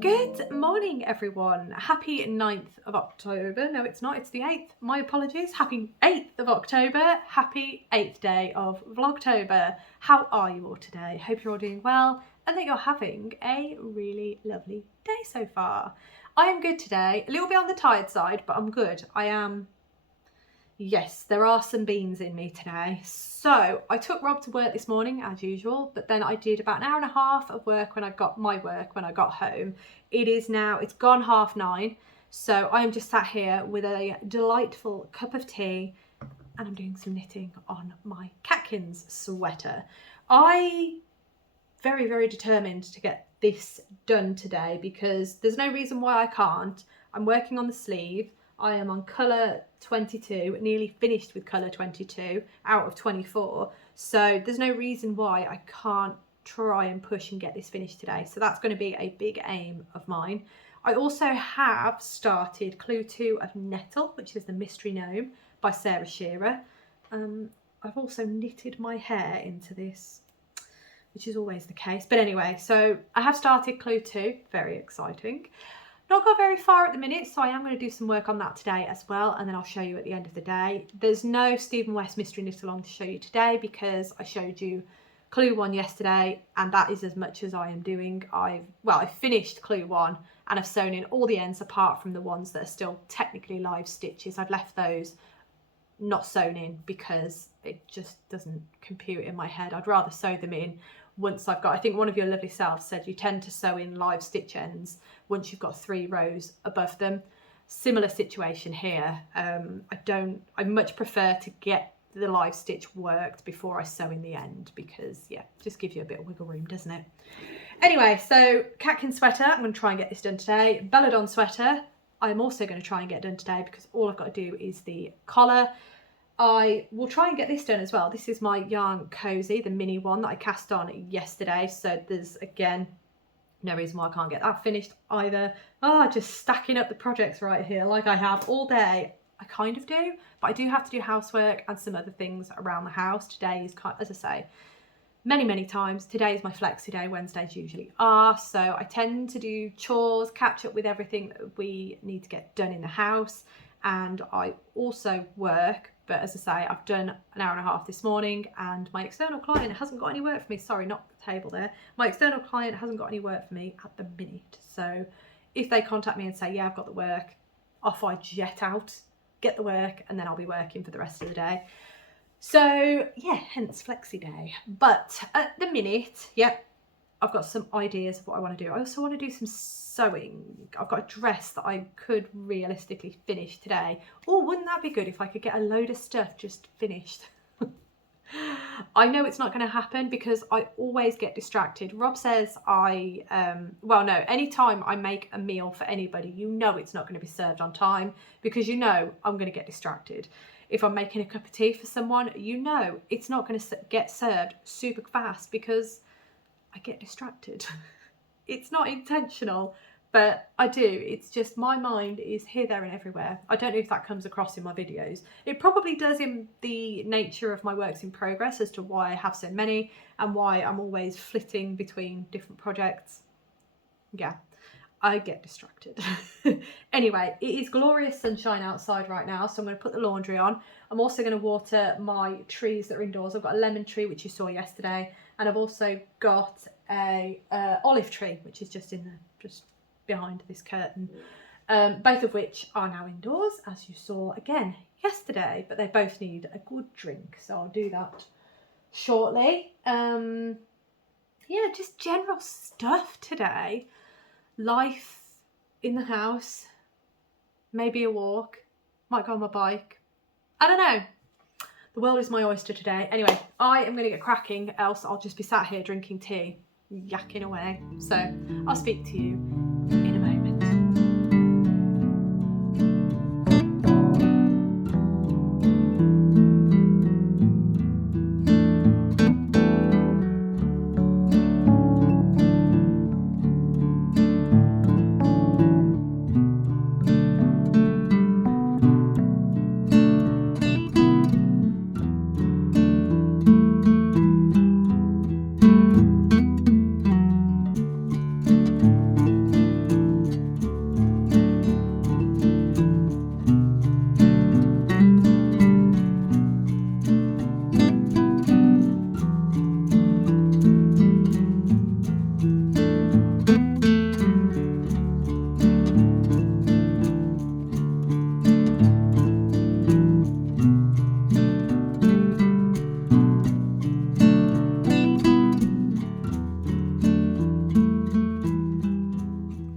Good morning everyone, happy 9th of October, no it's not, it's the 8th, my apologies, happy 8th of October, happy 8th day of Vlogtober. How are you all today? Hope you're all doing well and that you're having a really lovely day so far. I am good today, a little bit on the tired side, but I'm good. I am, yes, there are some beans in me today. So I took Rob to work this morning as usual, but then I did about an hour and a half of work when I got home. It is now, it's gone 9:30. So I am just sat here with a delightful cup of tea and I'm doing some knitting on my Catkins sweater. I very, very determined to get this done today because there's no reason why I can't. I'm working on the sleeve. I am on colour 22, nearly finished with colour 22 out of 24. So there's no reason why I can't try and push and get this finished today. So that's going to be a big aim of mine. I also have started Clue 2 of Gnettle, which is the Mystery Gnome by Sarah Shearer. I've also knitted my hair into this, which is always the case. But anyway, so I have started Clue 2, very exciting. Not got very far at the minute, so I am going to do some work on that today as well, and then I'll show you at the end of the day. There's no Stephen West Mystery Knit Along to show you today because I showed you Clue 1 yesterday, and that is as much as I am doing. I finished Clue 1 and I've sewn in all the ends apart from the ones that are still technically live stitches. I've left those not sewn in because it just doesn't compute in my head. I'd rather sew them in once I've got, I think one of your lovely selves said you tend to sew in live stitch ends once you've got 3 rows above them. Similar situation here. I much prefer to get the live stitch worked before I sew in the end because yeah, just gives you a bit of wiggle room, doesn't it? Anyway, so Catkins Sweater, I'm going to try and get this done today. Belladon Sweater, I'm also going to try and get done today because all I've got to do is the collar. I will try and get this done as well. This is my yarn Cosy, the mini one that I cast on yesterday. So there's, again, no reason why I can't get that finished either. Just stacking up the projects right here like I have all day. I kind of do, but I do have to do housework and some other things around the house. Today is, as I say, many times, today is my flexi day. Wednesdays usually are. So I tend to do chores, catch up with everything that we need to get done in the house. And I also work. But as I say, I've done an hour and a half this morning and my external client hasn't got any work for me. Sorry, not the table there. My external client hasn't got any work for me at the minute. So if they contact me and say, yeah, I've got the work, off I jet out, get the work, and then I'll be working for the rest of the day. So yeah, hence flexi day. But at the minute, yep, I've got some ideas of what I want to do. I also want to do some sewing. I've got a dress that I could realistically finish today. Oh, wouldn't that be good if I could get a load of stuff just finished? I know it's not going to happen because I always get distracted. Rob says anytime I make a meal for anybody, you know it's not going to be served on time because you know I'm going to get distracted. If I'm making a cup of tea for someone, you know it's not going to get served super fast because I get distracted. It's not intentional, but I do. It's just my mind is here, there and everywhere. I don't know if that comes across in my videos. It probably does in the nature of my works in progress as to why I have so many and why I'm always flitting between different projects. Yeah, I get distracted. Anyway, it is glorious sunshine outside right now, so I'm going to put the laundry on. I'm also going to water my trees that are indoors. I've got a lemon tree, which you saw yesterday, and I've also got a olive tree, which is just behind this curtain. Both of which are now indoors, as you saw again yesterday, but they both need a good drink, so I'll do that shortly. Yeah, just general stuff today. Life in the house, maybe a walk, might go on my bike. I don't know. The world is my oyster today. Anyway, I am going to get cracking, else I'll just be sat here drinking tea, yakking away. So I'll speak to you in a moment.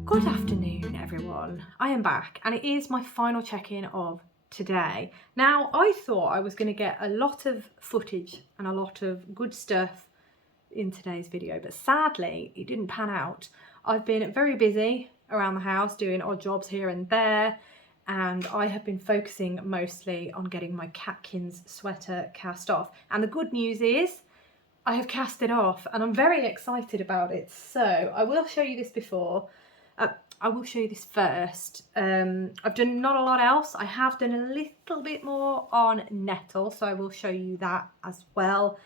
Good afternoon, everyone. I am back and it is my final check-in of today. Now, I thought I was going to get a lot of footage and a lot of good stuff in today's video, but sadly it didn't pan out. I've been very busy around the house doing odd jobs here and there, and I have been focusing mostly on getting my Catkins sweater cast off. And the good news is I have cast it off and I'm very excited about it. So I will show you this before. I will show you this first. I've done not a lot else. I have done a little bit more on Gnettle, so I will show you that as well.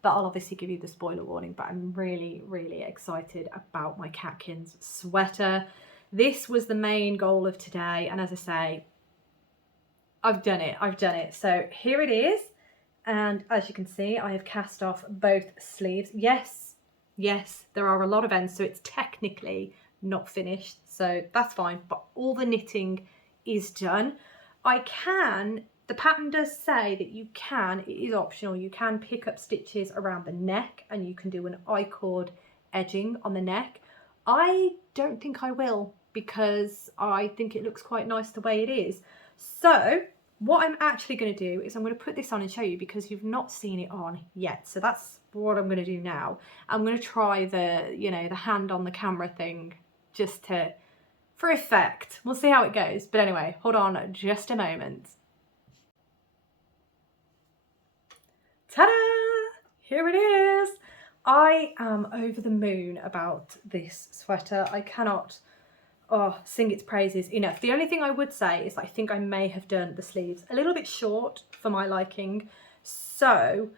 But I'll obviously give you the spoiler warning, but I'm really, really excited about my Catkins sweater. This was the main goal of today, and as I say, I've done it. So here it is, and as you can see, I have cast off both sleeves. Yes, there are a lot of ends, so it's technically not finished, so that's fine, but all the knitting is done. The pattern does say that you can, it is optional, you can pick up stitches around the neck and you can do an I-cord edging on the neck. I don't think I will, because I think it looks quite nice the way it is. So what I'm actually going to do is I'm going to put this on and show you, because you've not seen it on yet. So that's what I'm going to do now. I'm going to try the, the hand on the camera thing, just for effect. We'll see how it goes. But anyway, hold on just a moment. Ta-da! Here it is. I am over the moon about this sweater. I cannot sing its praises enough. The only thing I would say is I think I may have done the sleeves a little bit short for my liking. So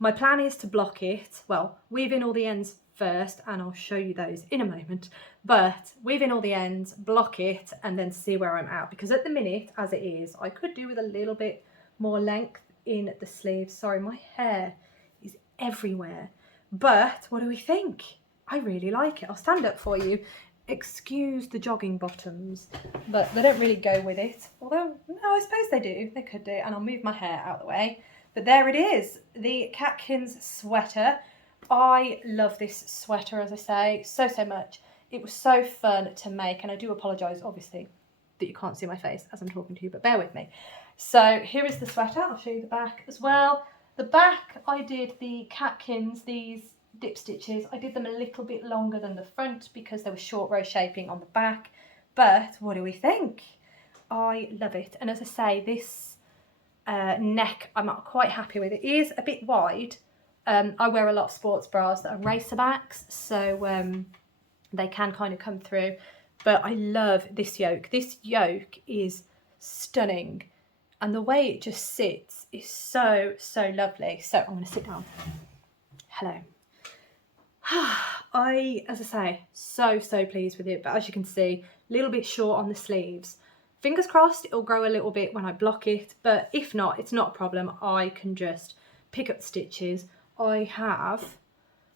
my plan is to block it, well, weave in all the ends first, and I'll show you those in a moment, but weave in all the ends, block it, and then see where I'm at, because at the minute, as it is, I could do with a little bit more length in the sleeves. Sorry, my hair is everywhere, but what do we think? I really like it. I'll stand up for you. Excuse the jogging bottoms, but they don't really go with it, although, no, I suppose they do, they could do, and I'll move my hair out of the way. But there it is, the Catkins sweater. I love this sweater, as I say, so much. It was so fun to make, and I do apologise, obviously, that you can't see my face as I'm talking to you, but bear with me. So here is the sweater. I'll show you the back as well. The back, I did the Catkins, these dip stitches. I did them a little bit longer than the front because there was short row shaping on the back. But what do we think? I love it. And as I say, this neck, I'm not quite happy with. It is a bit wide. I wear a lot of sports bras that are racer backs, so they can kind of come through, but I love this yoke. This yoke is stunning, and the way it just sits is so lovely. So I'm going to sit down. Hello. As I say, so pleased with it, but as you can see, a little bit short on the sleeves. Fingers crossed it'll grow a little bit when I block it, but if not, it's not a problem. I can just pick up stitches. I have,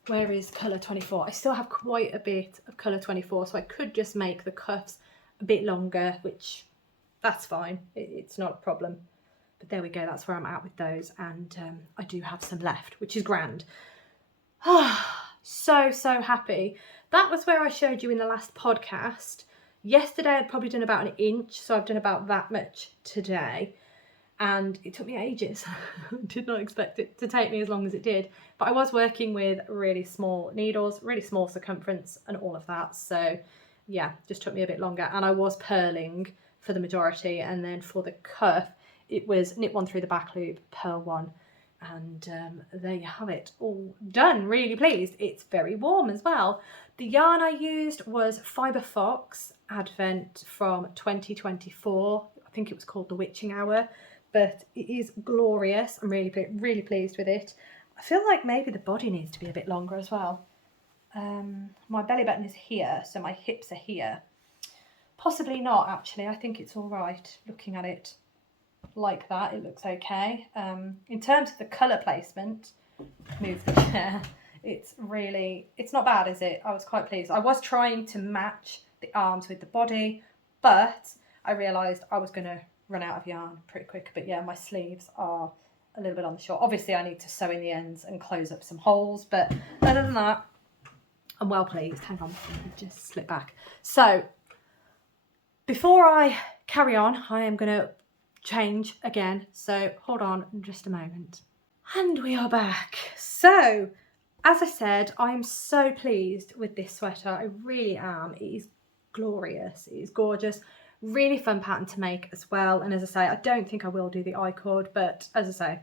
where is colour 24? I still have quite a bit of colour 24, so I could just make the cuffs a bit longer, which that's fine. It's not a problem. But there we go, that's where I'm at with those, and I do have some left, which is grand. So happy. That was where I showed you in the last podcast. Yesterday I'd probably done about an inch, so I've done about that much today. and it took me ages. Did not expect it to take me as long as it did, but I was working with really small needles, really small circumference and all of that, so yeah, just took me a bit longer. And I was purling for the majority, and then for the cuff it was knit one through the back loop, purl one, and there you have it, all done. Really pleased. It's very warm as well. The yarn I used was Fibre Fox Advent from 2024. I think it was called the Witching Hour, but it is glorious. I'm really pleased with it. I feel like maybe the body needs to be a bit longer as well. My belly button is here, so my hips are here. Possibly not, actually. I think it's all right looking at it like that. It looks okay. In terms of the colour placement, move the chair, it's not bad, is it? I was quite pleased. I was trying to match the arms with the body, but I realised I was going to run out of yarn pretty quick. But yeah, my sleeves are a little bit on the short. Obviously I need to sew in the ends and close up some holes, but other than that, I'm well pleased. Hang on, just slip back. So before I carry on, I am going to change again, so hold on just a moment. And we are back. So as I said, I am so pleased with this sweater. I really am. It is glorious. It is gorgeous. Really fun pattern to make as well. And as I say, I don't think I will do the I-cord, but as I say,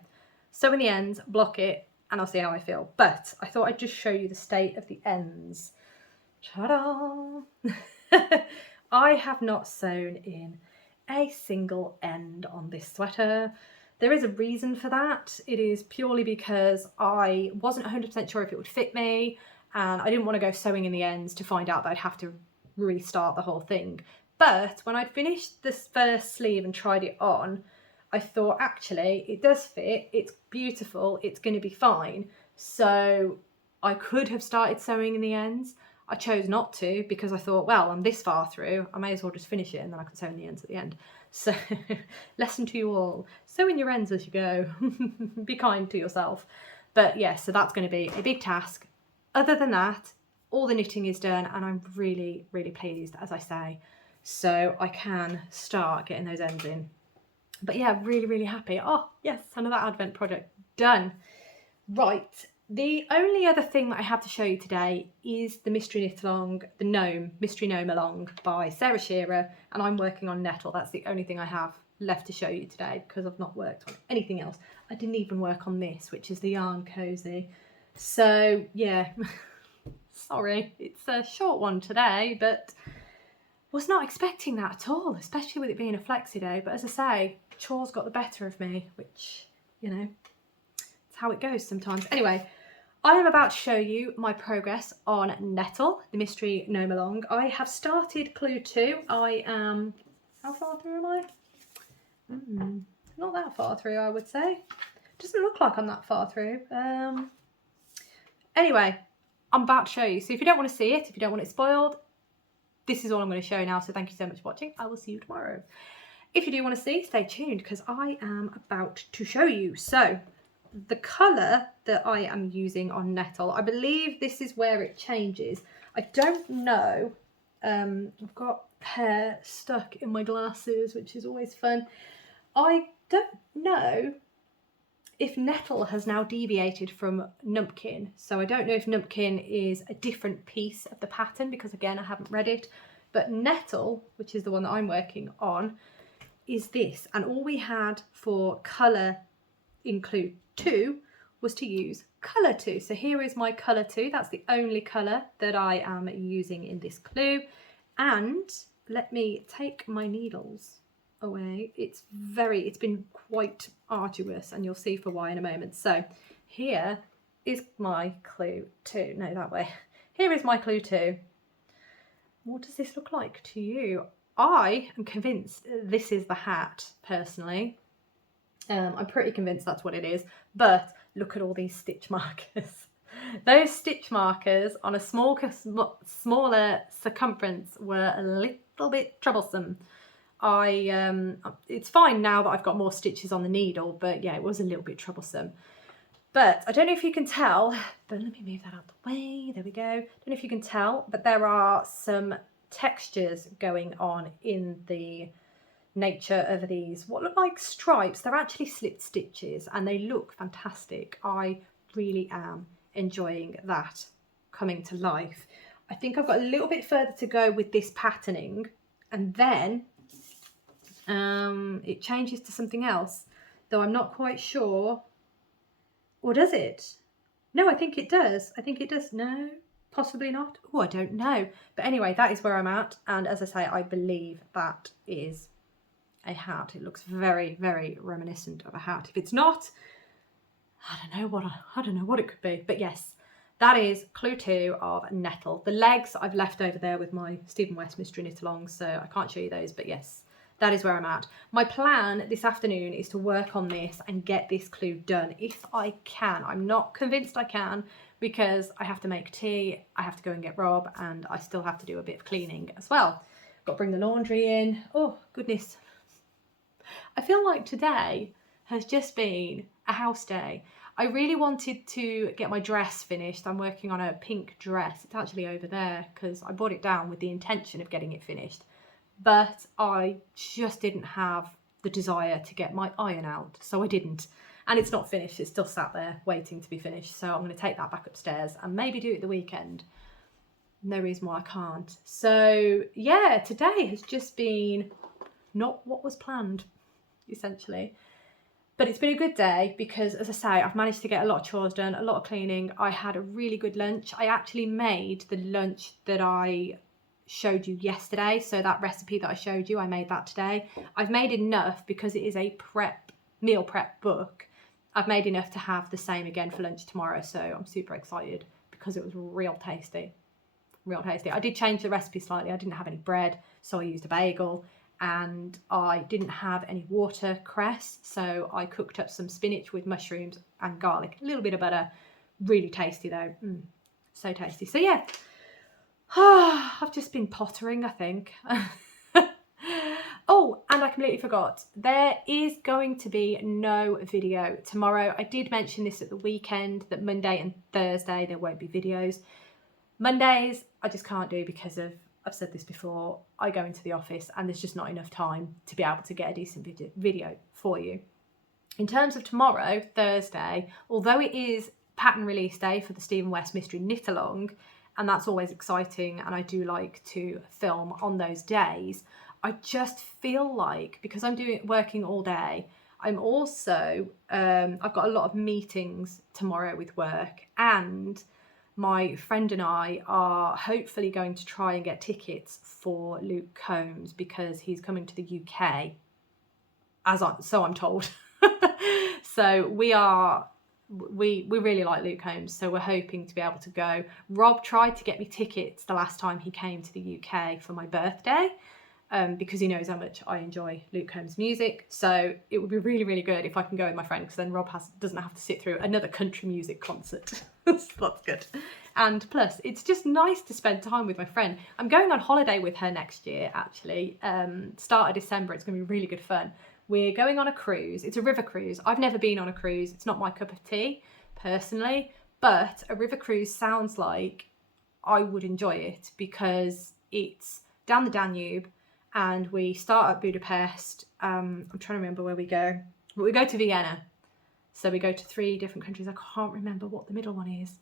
sew in the ends, block it, and I'll see how I feel. But I thought I'd just show you the state of the ends. Ta-da! I have not sewn in a single end on this sweater. There is a reason for that. It is purely because I wasn't 100% sure if it would fit me, and I didn't want to go sewing in the ends to find out that I'd have to restart the whole thing. But when I'd finished this first sleeve and tried it on, I thought, actually, it does fit, it's beautiful, it's going to be fine. So I could have started sewing in the ends. I chose not to because I thought, well, I'm this far through, I may as well just finish it and then I can sew in the ends at the end. So lesson to you all, sew in your ends as you go. Be kind to yourself. But yeah, so that's going to be a big task. Other than that, all the knitting is done and I'm really pleased, as I say. So I can start getting those ends in. But yeah, really happy. Oh yes, another advent project done. Right. The only other thing that I have to show you today is the Mystery Knit Along, the Gnome, Mystery Gnome Along by Sarah Shearer, and I'm working on Gnettle. That's the only thing I have left to show you today because I've not worked on anything else. I didn't even work on this, which is the yarn Cosy. So yeah, sorry, it's a short one today, but was not expecting that at all, especially with it being a flexi day. But as I say, chores got the better of me, which, you know, it's how it goes sometimes. Anyway, I am about to show you my progress on Gnettle, the Mystery Gnome Along. I have started Clue 2. I am, how far through am I? Not that far through, I would say. Doesn't look like I'm that far through. Anyway, I'm about to show you. So if you don't want to see it, if you don't want it spoiled, this is all I'm going to show now. So thank you so much for watching. I will see you tomorrow. If you do want to see, stay tuned because I am about to show you. So the colour that I am using on Gnettle, I believe this is where it changes. I don't know. I've got hair stuck in my glasses, which is always fun. I don't know if Gnettle has now deviated from Numpkin. So I don't know if Numpkin is a different piece of the pattern because, again, I haven't read it. But Gnettle, which is the one that I'm working on, is this. And all we had for colour in Clue 2 was to use colour 2. So here is my colour 2. That's the only colour that I am using in this clue. And let me take my needles away. It's been quite arduous and you'll see for why in a moment. So here is my Clue 2. No, that way. Here is my Clue 2. What does this look like to you? I am convinced this is the hat, personally. I'm pretty convinced that's what it is, but look at all these stitch markers. Those stitch markers on a smaller circumference were a little bit troublesome. It's fine now that I've got more stitches on the needle, but yeah, it was a little bit troublesome. But I don't know if you can tell, but let me move that out the way. There we go. Don't know if you can tell, but there are some textures going on in the nature of these, what look like stripes. They're actually slip stitches and they look fantastic. I really am enjoying that coming to life. I think I've got a little bit further to go with this patterning, and then it changes to something else, though I'm not quite sure. Or does it? No, I think it does. I think it does. No, possibly not. Oh, I don't know. But anyway, that is where I'm at. And as I say, I believe that is a hat. It looks very, very reminiscent of a hat. If it's not, I don't know what it could be. But yes, that is clue 2 of Gnettle. The legs I've left over there with my Stephen West Mystery Knit Along, so I can't show you those, but yes, that is where I'm at. My plan this afternoon is to work on this and get this clue done if I can. I'm not convinced I can because I have to make tea, I have to go and get Rob, and I still have to do a bit of cleaning as well. Got to bring the laundry in. Oh, goodness. I feel like today has just been a house day. I really wanted to get my dress finished. I'm working on a pink dress. It's actually over there because I bought it down with the intention of getting it finished. But I just didn't have the desire to get my iron out, so I didn't. And it's not finished, it's still sat there waiting to be finished, so I'm going to take that back upstairs and maybe do it the weekend. No reason why I can't. So yeah, today has just been not what was planned, essentially. But it's been a good day because, as I say, I've managed to get a lot of chores done, a lot of cleaning. I had a really good lunch. I actually made the lunch that I showed you yesterday, so that recipe that I showed you, I made that today. I've made enough because it is a meal prep book. I've made enough to have the same again for lunch tomorrow, so I'm super excited because it was real tasty. I did change the recipe slightly. I didn't have any bread, so I used a bagel, and I didn't have any watercress, so I cooked up some spinach with mushrooms and garlic, a little bit of butter. Really tasty though. So tasty. So yeah, I've just been pottering, I think. Oh, and I completely forgot. There is going to be no video tomorrow. I did mention this at the weekend, that Monday and Thursday there won't be videos. Mondays I just can't do because of, I've said this before, I go into the office and there's just not enough time to be able to get a decent video for you. In terms of tomorrow, Thursday, although it is pattern release day for the Stephen West Mystery Knit Along, and that's always exciting, and I do like to film on those days, I just feel like, because I'm working all day, I'm also, I've got a lot of meetings tomorrow with work, and my friend and I are hopefully going to try and get tickets for Luke Combs because he's coming to the UK, so I'm told. So we really like Luke Combs, so we're hoping to be able to go. Rob tried to get me tickets the last time he came to the UK for my birthday, because he knows how much I enjoy Luke Combs' music. So it would be really, really good if I can go with my friend, because then Rob doesn't have to sit through another country music concert. So that's good. And plus, it's just nice to spend time with my friend. I'm going on holiday with her next year, actually. Start of December, it's going to be really good fun. We're going on a cruise. It's a river cruise. I've never been on a cruise. It's not my cup of tea, personally. But a river cruise sounds like I would enjoy it because it's down the Danube and we start at Budapest. I'm trying to remember where we go. But we go to Vienna. So we go to 3 different countries. I can't remember what the middle one is.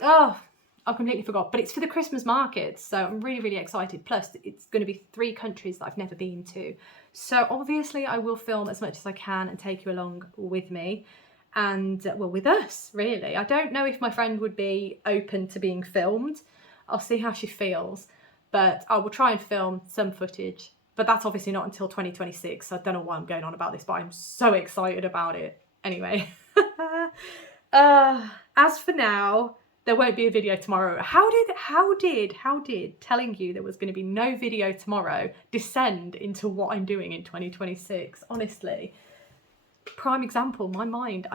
Oh, I completely forgot, but it's for the Christmas markets, so I'm really, really excited. Plus, it's going to be 3 countries that I've never been to. So obviously I will film as much as I can and take you along with me and, well, with us, really. I don't know if my friend would be open to being filmed. I'll see how she feels, but I will try and film some footage. But that's obviously not until 2026, so I don't know why I'm going on about this, but I'm so excited about it. Anyway, as for now, there won't be a video tomorrow. How did telling you there was going to be no video tomorrow descend into what I'm doing in 2026? Honestly, prime example, my mind,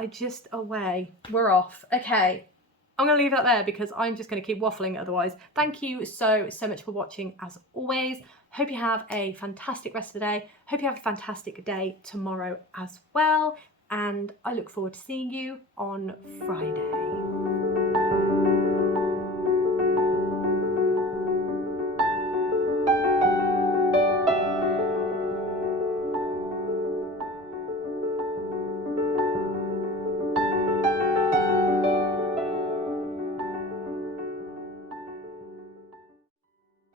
we're off. Okay, I'm going to leave that there because I'm just going to keep waffling otherwise. Thank you so much for watching as always. Hope you have a fantastic rest of the day. Hope you have a fantastic day tomorrow as well. And I look forward to seeing you on Friday.